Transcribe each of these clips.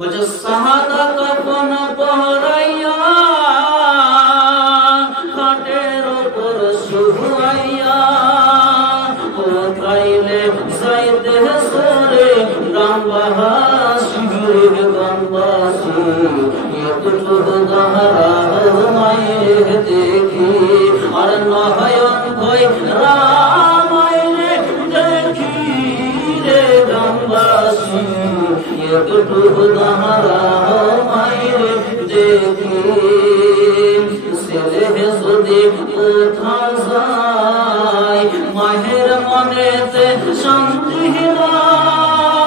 বলছে সাহাদা কাফন পরাইয়া খাটের উপর শুয়াইয়া কোথাইলে যাইতে সরে গ্রামবাসী গ্রামবাসী একটু দাঁড়া মায়ের দেখি আর নয়ন ভয় রামায়ণে দেখি রে গ্রামবাসী একটু দাঁড়া মায়ের দেখি ছেলে যদি কোথাও যায় মায়ের মনেতে শান্তি নাই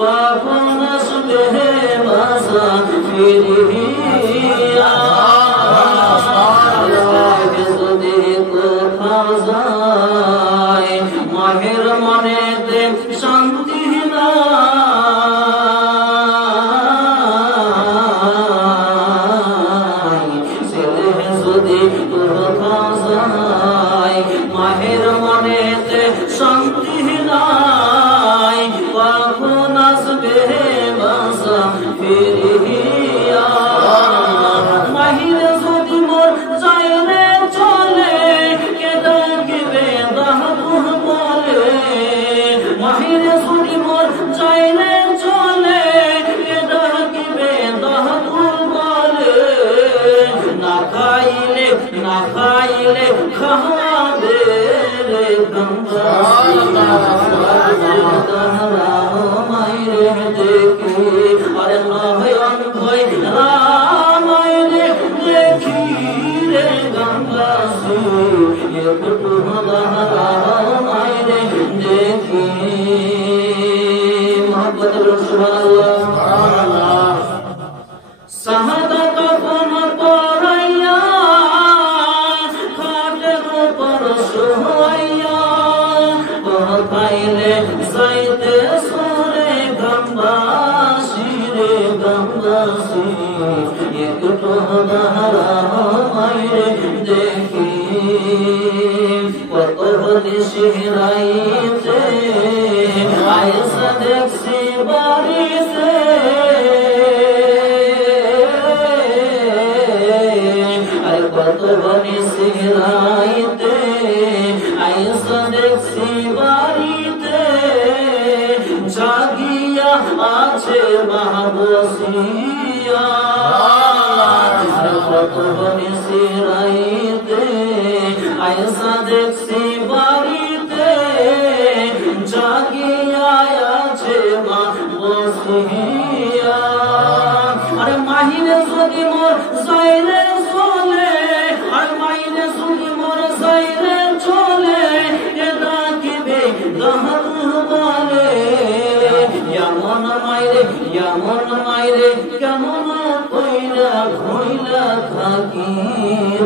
কখন আসবে বাসা ফিরিয়া যদি কোথাও যায় মায়ের মনেতে শান্তি মাহের মনেতে শান্তি নাই কখন আসবে বাসা ফিরিয়া মাহির যদি মোর যাইলে চলে কে ডাকবে দাহুর বলে মাহির যদি মোর যাইলে চলে কে ডাকবে দাহুর বলে না খাইলে খাওয়াবে রে গ্রামবাসী মায়ের দেখি আরে নয়ন ভয় রামায়ণে দেখি রে গ্রামবাসী একটু মায়ের দেখি মোহাম্মদ রাসূলুল্লাহ সাহাদা কাফন পরাইয়া খাটের উপর শুয়াইয়া কোথাইলে যাইতে সরে গ্রামবাসী রে গ্রামবাসী একটু দাঁড়া মায়ের দেখি কত নিশিরাইতে আয়েশা দেখছি বাড়িতে কত নিশিরাইতে আয়েশা দেখছি বাড়িতে জাগিয়া আছে মাহবুসিয়া কত নিশিরাইতে আয়েশা দেখছি বাড়িতে জাগিয়া আছে মাহবুসিয়া আরে মাহিনে যদি মোর যাইলে চলে আর মাইনে যদি মোর যাইলে চলে কে ডাকিবে দাহুর বলে এমন মাইরে কেমন কইরা ঘইলা থাকি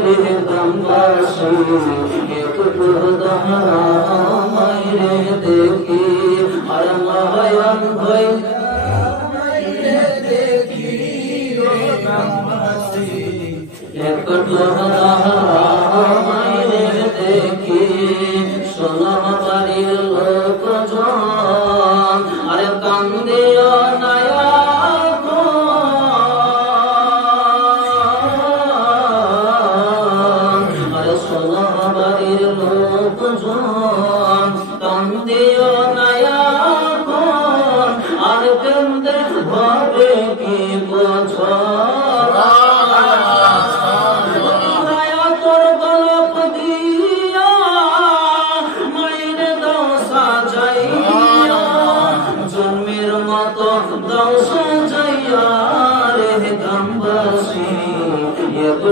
রে গ্রামবাসী একটু দাঁড়া মাইরে দেখি আর নয়ন ভয় দেখি রে গ্রামবাসী একটু দাঁড়া মাইরে দেখি সোনা বাড়ির লোকজন আরে কান্দিও নায়া আরে সোনা বাড়ির লোকজন কান্দিও নায়া আর কান্দে হবে কি বছর দাও সাজাইয়া রে গ্রামবাসী একটু